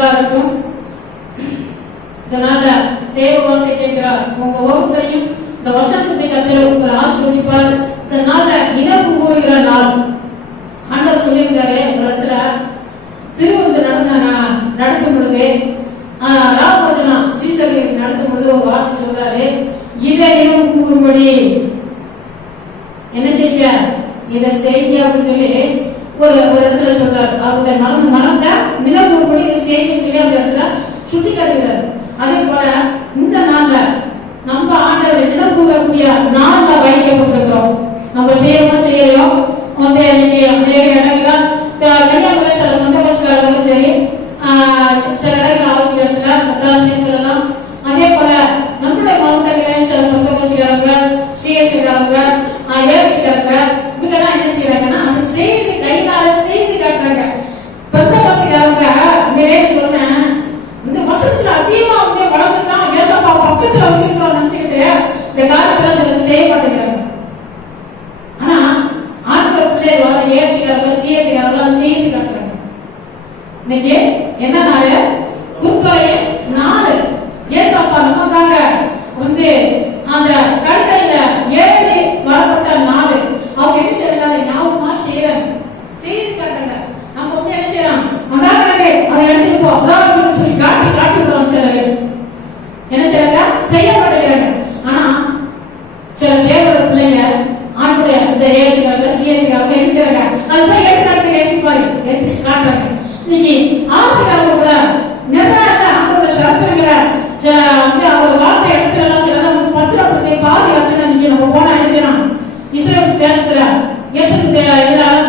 உண்டாகட்டும். இதனால தேவ வார்த்தை கேட்கிறார், உங்க ஒவ்வொருத்தரையும் இந்த வசனத்தை கர்த்தர் உங்களை ஆசீர்வதிப்பார். இதனால நினைவு கூறுகிற நாள் ஆண்டவர் சொல்லியிருந்தாரு. இந்த இடத்துல திருவிருந்து நடத்தும் பொழுது ராமபோஜனா சீசர்களை நடத்தும் பொழுது ஒரு வார்த்தை சொல்றாரு, இதை நினைவு கூறும்படி என்ன செய்ய, இதை செய்ய அப்படின்னு சொல்லி ஒரு இடத்துல சொல்றாரு. அவருடைய மனத்தை நினைவு கூறும்படி இதை செய்ய சொல்லி அந்த இடத்துல சுட்டி காட்டுகிறார். அதே போல இந்த நாள்ல நம்ம ஆண்டவரை நினைவு கூறக்கூடிய நாள்ல வைக்கப்பட்டிருக்கிறோம். நம்ம செய்யலையோ வந்து இன்னைக்கு அநேக இடங்கள்ல கன்னியாகுமரி சில மந்தபஸ்காரங்களும் சரி, சில இடங்கள் ஆரோக்கிய இடத்துல மத்தாசிரியர்கள் எல்லாம், அதே போல நம்முடைய மாவட்டங்களையும் சில மந்தபஸ்காரங்க, சிஎஸ்காரங்க, ஏசிக்காரங்க இவங்கெல்லாம் என்ன செய்யறாங்கன்னா அந்த செய்தி கைகால செய்தி காட்டுறாங்க. பந்தபஸ்காரங்க சொன்னேன், இந்த வசத்துல அதிகமா வந்து வளர்ந்துட்டான் ஏசப்பா பக்கத்துல வச்சிருக்கோம் நினைச்சுக்கிட்டு இந்த காலத்துல சில செய்ய மாட்டேங்கிறாங்க. ஆனா ஆண்கள் பிள்ளைகள் ஏசிக்காரங்க, சிஎஸ்காரங்க செய்தி காட்டுறாங்க. இன்னைக்கு என்ன நாள்? குருத்தோலை நாள். ஏசப்பா நமக்காக வந்து அந்த கழுதையில ஏறி வரப்பட்ட நாள். அவங்க என்ன செய்யறாங்க? ஞாபகமா செய்யறாங்க, செய்தி காட்டுறாங்க. நம்ம வந்து என்ன செய்யறோம்? அதாவது அதை எடுத்துட்டு போ அதாவது சொல்லி காட்டி காட்டி விடுறோம். சில என்ன செய்யறாங்க? செய்ய மாட்டேங்கிறாங்க. ஆனா சில தேவர பிள்ளைங்க ஆண்டுடைய இந்த ஏசிக்காரங்க, சிஎஸ்காரங்க என்ன செய்யறாங்க? அது போய் ஏசிக்காரங்க எடுத்து காட்டுறாங்க. இன்னைக்கு ஆசிரியர்கள் கூட நிறைய அவங்களோட சத்திரங்களை வந்து அவர் வார்த்தை இடத்துல சில பத்திரப்பத்தை பாதுகாத்து இன்னைக்கு நம்ம போனா என்ன செய்யணும்? இஸ்ரேல் தேசத்துல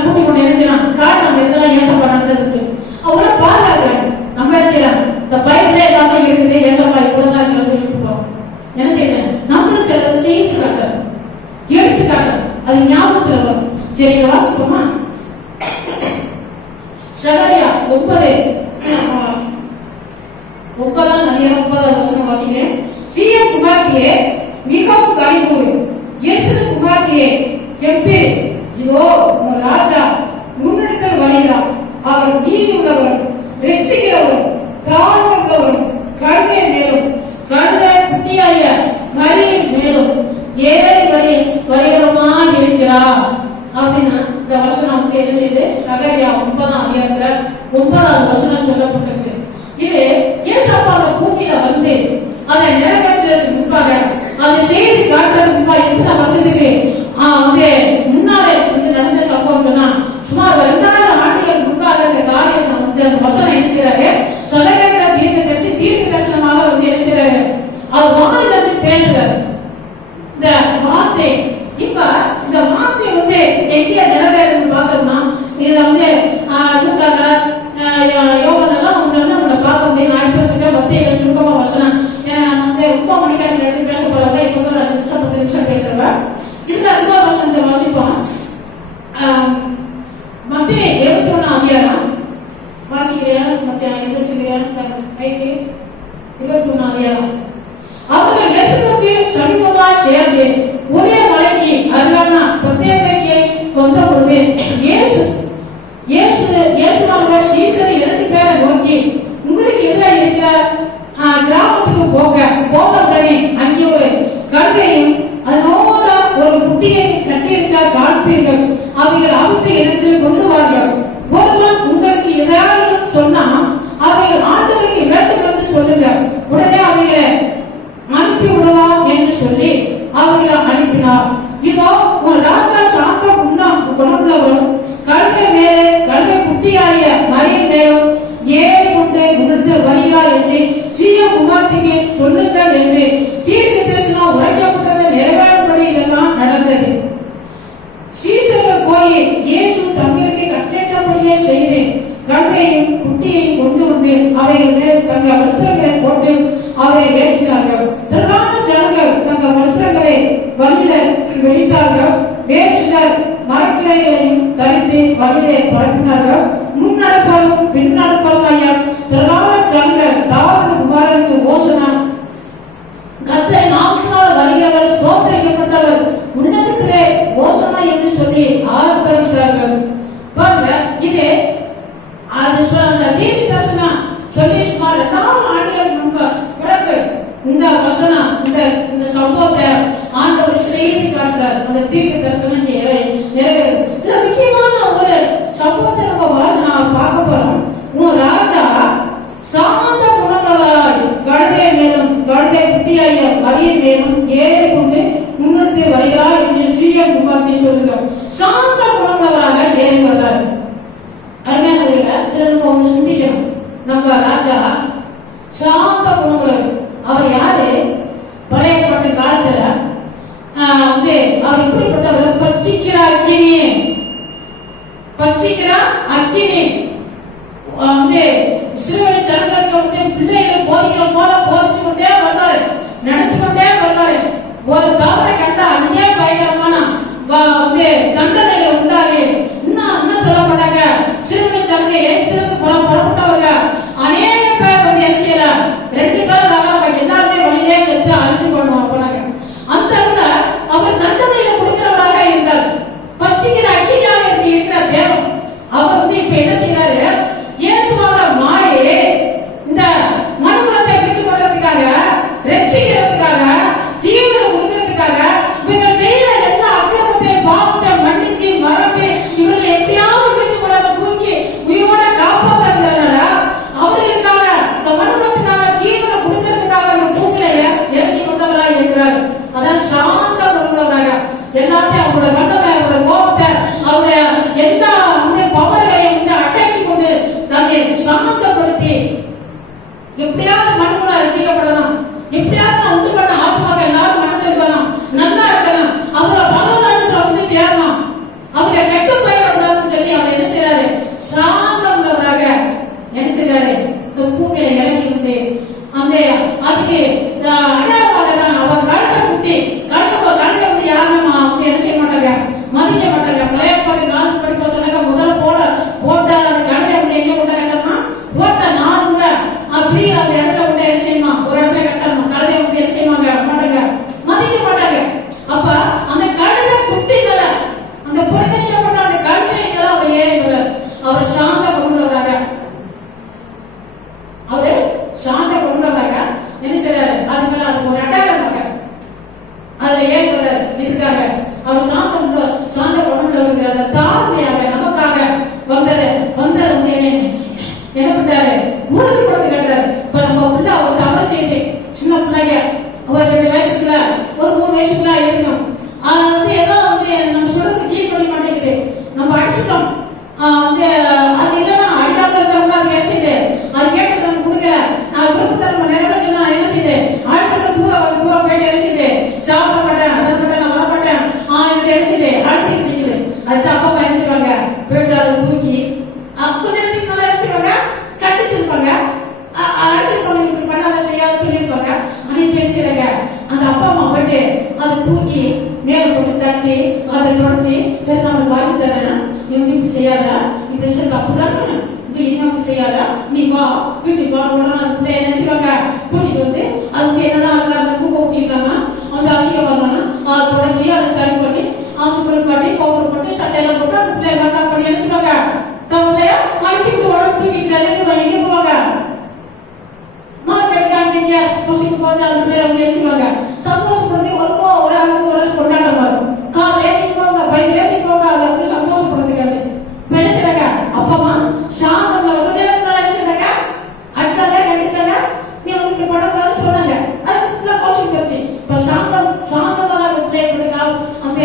கூட்டி கொண்டு என்ன செய்யணும்? காட்டு அந்த இதெல்லாம் ஏசப்பா நடந்ததுக்கு அவங்கள பாதுகாக்கிறாங்க. நம்ம என்ன செய்யலாம்? இந்த பைபிளே எல்லாமே இருக்குது, ஏசப்பா இப்படிதான் சொல்லிட்டு என்ன செய்யணும்? நம்மளும் சில செய்தி காட்டுறோம், எடுத்து காட்டுறோம், அது ஞாபகத்துல வரும். சரி, இதை வாசிப்போமா? சகரியா 9:9 வசனம் வாசிக்கிறேன். சீயோன் குமாரத்தியே மிகவும் களிகூரு, எருசலேம் குமாரத்தியே கெம்பீரு, இதோ உன் ராஜா முன்னெடுத்தல் வருகிறார். அவர் நீதி உள்ளவர், ரட்சிக்கிறவர், தாழ்வுள்ளவர், கழுதை மேலும் கழுதை குட்டியாய மரியின் மேலும் ஏறி வருகிறவமாய் இருக்கிறார் அப்படின்னா இந்த வசனம் வந்து என்ன செய்து சகரியா 9:9 வசனம் சொல்லப்பட்டிருக்கு. இது ஏசப்பாவை பூமியில வந்து அதை நிறைவேற்றுறதுக்கு முன்பாக, அதை செய்தி காட்டுறதுக்கு முன்பாக எத்தனை வருஷத்துக்கு வந்து முன்னாலே வந்து நடந்த சம்பவம் சொன்னா சுமார் 2000 ஆண்டுகளுக்கு முன்பாக இந்த காரியத்தை வந்து அந்த வசனம் என்ன செய்யறாரு? சகரியா தீர்க்க தரிசனமாக வந்து என்ன செய்யறாரு? அவர் வாயில இருந்து பேசுறாரு இந்த வார்த்தை. இப்ப இந்த வார்த்தை வந்து எங்க நிறைவேறுன்னு பாக்கணும்னா இதுல வந்து யோகனெல்லாம் நம்மளை பார்க்க முடியும். நான் எடுத்து வச்சுக்க மத்திய சுருக்கமா வசனம் வந்து ரொம்ப மணிக்கான எடுத்து பேச போறாங்க. இப்ப 5 நிமிஷம் 10 நிமிஷம் பேசுறேன். இதுல 2 வசனத்தை வாசிப்போம். மத்திய 21 அதிகாரம் வாசிக்கிறேன். மத்திய 21 அதிகாரம். அவர்கள் இயேசுவுக்கு சமீபமாய் சேர்ந்து புதிய மலைக்கு அருகான பிரத்யேகத்தை கொண்ட பொழுது இயேசுவாக சீசரை 2 பேரை நோக்கி, உங்களுக்கு எதிராக இருக்கிற கிராமத்துக்கு போகவுடனே அங்கே ஒரு கழுதையும் அதனோட ஒரு குட்டியை கட்டியிருக்க காண்பீர்கள். அவைகள் அவுத்து எடுத்து கொண்டு வார்கள். ஒருவன் உங்களுக்கு எதாவது சொன்னா அவைகள் ஆண்டவருக்கு வேண்டும் என்று சொல்லுங்க, உடனே அவைகளை அனுப்பி விடுவார் என்று சொல்லி அவர்களை அனுப்பினார். இதோ உன் ராஜா சாந்த குணமுள்ளவரும் கழுதை மேலே கழுதை குட்டியாய மரியின் மேலும் ஏறி கொண்டு முன்னிட்டு வருகிறார் என்று சீயோன் குமாரத்திக்கு சொல்லுங்கள் என்று தீர்க்க தரிசனம் உரைக்கப்பட்டது நிறைவேறும்படி இதெல்லாம் நடந்தது. சீசர்கள் போய் இயேசு தங்களுக்கு கட்டளையிட்டபடியே செய்து கழுதையும் குட்டியையும் கொண்டு வந்து அவைகள் மேல் தங்கள் வஸ்திரங்களை போட்டு அவரை ஏற்றினார்கள். திரளான ஜனங்கள் தங்கள் வஸ்திரங்களை வழியில வெளித்தார்கள். வேற்றினர் மரக்கிளைகளையும் தரித்து வழியிலே பரப்பினார்கள். முன்னடப்பாலும் பின்னடப்பாலும் ஐயா திரளான ஜனங்கள் தாவது குமாரனுக்கு ஓசனா கர்த்தரை குணமுள்ளவர். அவர் யாரு? பழைய ஏற்பாட்டு காலத்துல அவர் இப்படிப்பட்டவர், பட்சிக்கிற அக்கினி, பட்சிக்கிற அக்கினி. இஸ்ரவேல் ஜனங்களுக்கு பிள்ளைகள் போதிக்கிற போல போதிச்சு கொண்டே வருவாரு, நடத்தி கொண்டே வருவாரு. ஒரு தவறை கண்டா அங்கே பயங்கரமான தண்டனைகள் உண்டாகி என்ன சொல்ல மாட்டாங்க. இஸ்ரவேல் ஜனங்க எழுத்திலிருந்து புறப்பட்டவங்க அநேக பேர் வந்து என்ன செய்யறாங்க, 2 பேர் எல்லாருமே வழியிலே செத்து அழிச்சு போனாங்க. அந்த அவர் தண்டனையில கொடுக்கிறவராக இருந்தார். பட்சிக்கிற அக்கினியாக இருக்கிற தேவன் அவர் வந்து இப்ப என்ன செய்யறாரு, இயேசுவாக மாறி இந்த மனுக்குலத்தை விட்டு கொள்றதுக்காக, ரட்சிக்கிறதுக்காக, ஜீவனை கொடுக்கிறதுக்காக, இவர்கள் செய்யற எல்லா அக்கிரமத்தை பாவத்தை மன்னிச்சு மறந்து இவர்கள் எப்படியாவது விட்டு கொள்றத தூக்கி உயிரோட காப்பாற்றுறதுனால அவர்களுக்காக, இந்த மனுக்குலத்துக்காக, ஜீவனை கொடுக்கிறதுக்காக அந்த பூமியில இறங்கி வந்தவராக இருக்கிறார். அதான் சாந்த உள்ளவராக எல்லாத்தையும் அவரோட வல்லமை, அவரோட கோபத்தை, அவருடைய எல்லா பவர்களையும் அடக்கி கொண்டு தன்னை சாந்தப்படுத்தி எப்படியாவது மனுக்குள்ள ரசிக்கப்படணும், எப்படியாவது நான் உண்டு பண்ண ஆத்மாக எல்லாரும் மனதில் இருக்கணும், நல்லா இருக்கணும், அவரோட பகவராஜத்துல வந்து சேரணும், அவங்க கெட்டு போயிடக்கூடாதுன்னு சொல்லி அவர் என்ன செய்யறாரு, சாந்தம் உள்ளவராக என்ன செய்யறாரு, இந்த பூமியில இறங்கி வந்து அந்த அதுக்கு அடையாளமாக தான் அவர் கழுத்தை குத்தி கழுத்தை குத்தி யாருமே என்ன செய்ய மாட்டாங்க, மதிக்க மாட்டாங்க. பழைய பாட்டு 4 படிப்ப சொன்னாங்க, முதல்ல போட்ட கழுதை வந்து எங்க கொண்டாடணும்னா போட்ட 4 முறை அப்படி அந்த இடத்துல வந்து என்ன செய்யணுமா, ஒரு இடத்துல கட்டணும். கழுதை வந்து என்ன செய்வாங்க மாட்டாங்க, மதிக்க மாட்டாங்க. அப்ப அந்த கழுதை குத்தி மேல அந்த புறக்கணிக்கப்பட்ட அந்த கழுதைகளை அவர் ஏறி அவர் சாந்த கொண்டவராக, அவரு சாந்த கொண்டவராக என்ன செய்யறாரு, அது மேல அது ஒரு அடையாளமாக அதுல ஏற்படுறாரு இதுக்காக அவர் சாந்த கொண்டு அந்த தாழ்மையாக நமக்காக வந்தது வந்து என்ன பண்ணாரு, உறுதிப்படுத்தி கட்டாரு. இப்ப நம்ம உள்ள ஒரு தவறு செய்து சின்ன பிள்ளைங்க ஒரு 2 வயசுக்குள்ள ஒரு 3 வயசுக்குள்ள இருக்கணும், அது வந்து ஏதோ வந்து நம்ம சொல்றது கீழ்படி மாட்டேங்குது, நம்ம அடிச்சிட்டோம், அது இல்லைன்னா அடிக்காம இருந்தவங்க அது கிடைச்சிட்டு அது கேட்டு நம்ம கொடுக்கல, நான் விருப்பத்தை நம்ம நிறைவேற்றினா என்ன செய்யுது, அடுத்த தூரம் போயிட்டு அடிச்சுட்டு சாப்பிட மாட்டேன், அதை மாட்டேன், நான் வரமாட்டேன், இப்படி அடிச்சுட்டு அழுத்தி பிடிக்குது. அதுதான் அப்பா என்ன செய்வாங்க, போயிட்டு அதை தூக்கி கொஞ்ச நேரத்துக்கு மேல என்ன செய்வாங்க, கட்டிச்சிருப்பாங்க, அடிச்சிருப்பாங்க, இப்படி பண்ணாத செய்யாத சொல்லியிருப்பாங்க. அன்னைக்கு பேசுறாங்க அந்த அப்பா அம்மா போயிட்டு அதை தூக்கி மேல போட்டு தட்டி அதை தொடச்சி, சரி நான் வாங்கி தரேன், இவங்க இப்படி செய்யாதா, இந்த விஷயம் தப்பு தானே, இது இன்னும் செய்யாதா, நீ வா வீட்டுக்கு வா, உடனே என்ன செய்வாங்க, கூட்டிட்டு வந்து அதுக்கு என்னதான் அந்த பூக்க ஊற்றிருக்காங்க, அந்த அசிங்கம் வந்தாங்கன்னா அதை தொடச்சி அதை சரி பண்ணி அவங்க பண்ணி பவுடர் போட்டு சட்டையெல்லாம் போட்டு அந்த பிள்ளை மேக்கப் பண்ணி என்ன செய்வாங்க, தவளையா மனுஷிக்கு உடம்பு தூக்கிட்டு எங்க போவாங்க, மார்க்கெட் காண்டிங்க குசிக்கு போட்டு அந்த பிள்ளை வந்து நினைச்சுவாங்க, சந்தோஷப்படுத்தி ஒரு ஆளுக்கு ஒரு கொண்டாட்டம் வரும். கார் ஏற்றி போங்க, பைக் ஏற்றி போங்க, அதை அப்படி சந்தோஷப்படுத்திக்காங்க. நினைச்சாங்க அப்பா அம்மா சாந்தம் நினைச்சாங்க, அடிச்சாங்க கண்டிச்சாங்க, நீ வந்து இப்படி பண்ணக்கூடாதுன்னு சொன்னாங்க, அது கோச்சிங் போச்சு. இப்ப சாந்தமாக பிள்ளைகளுக்காக அந்த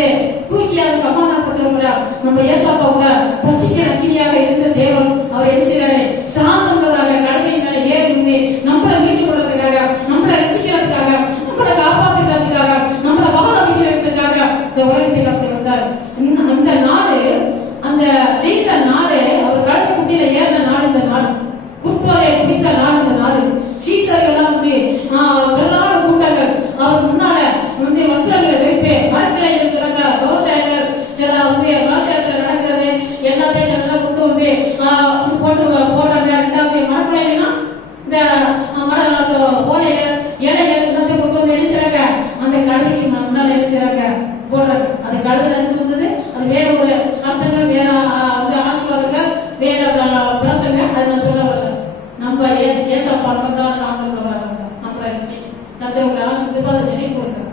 தூக்கி அதை சமாதானப்படுத்துற நம்ம ஏசாப்பாவுங்க பச்சிக்கிற அக்கினியாக இருந்த தேவன் அவர் என்ன செய்யறாரு, சாந்தங்களாக கடமையின் மேல ஏறி வந்து நம்மளை மீட்டுக் கொள்றதுக்காக, நம்மளை ரசிக்கிறதுக்காக, நம்மளை காப்பாற்றுறதுக்காக, நம்மளை வாழ வைக்கிறதுக்காக இந்த உலகத்தை காத்து வந்தார். அந்த நாடு, அந்த செய்த நாடு, அவர் கழுத்து குட்டியில ஏறின நாடு, இந்த நாடு குத்துவரை பிடித்த நாடு, இந்த நாடு சீசர்கள் வந்து திரளான கூட்டங்கள் அவர் முன்னால வந்து வஸ்திரங்களை வைத்து மரக்கிளைகள் திறக்க, விவசாயிகள் சில வந்து விவசாயத்துல நடக்கிறது எல்லா தேசங்கள்லாம் கொண்டு வந்து போடுறாங்க. 2வது மரக்கிளைகள்னா இந்த ஓலைகள் இலைகள் எல்லாத்தையும் கொண்டு வந்து என்ன செய்றாங்க, அந்த கழுதைக்கு முன்னால என்ன செய்றாங்க போடுறாங்க. அது கழுதை நடந்து வந்தது, அது வேற ஒரு அர்த்தங்கள், வேற வந்து ஆசீர்வாதங்கள், வேற பிரசங்க, அதை நான் சொல்ல வரல. நம்ம ஏசப்பா தான் சாந்தம் நம்மளை கத்தை உங்களை ஆசிரியப்பா அதை நினைவு கொடுக்குறேன்.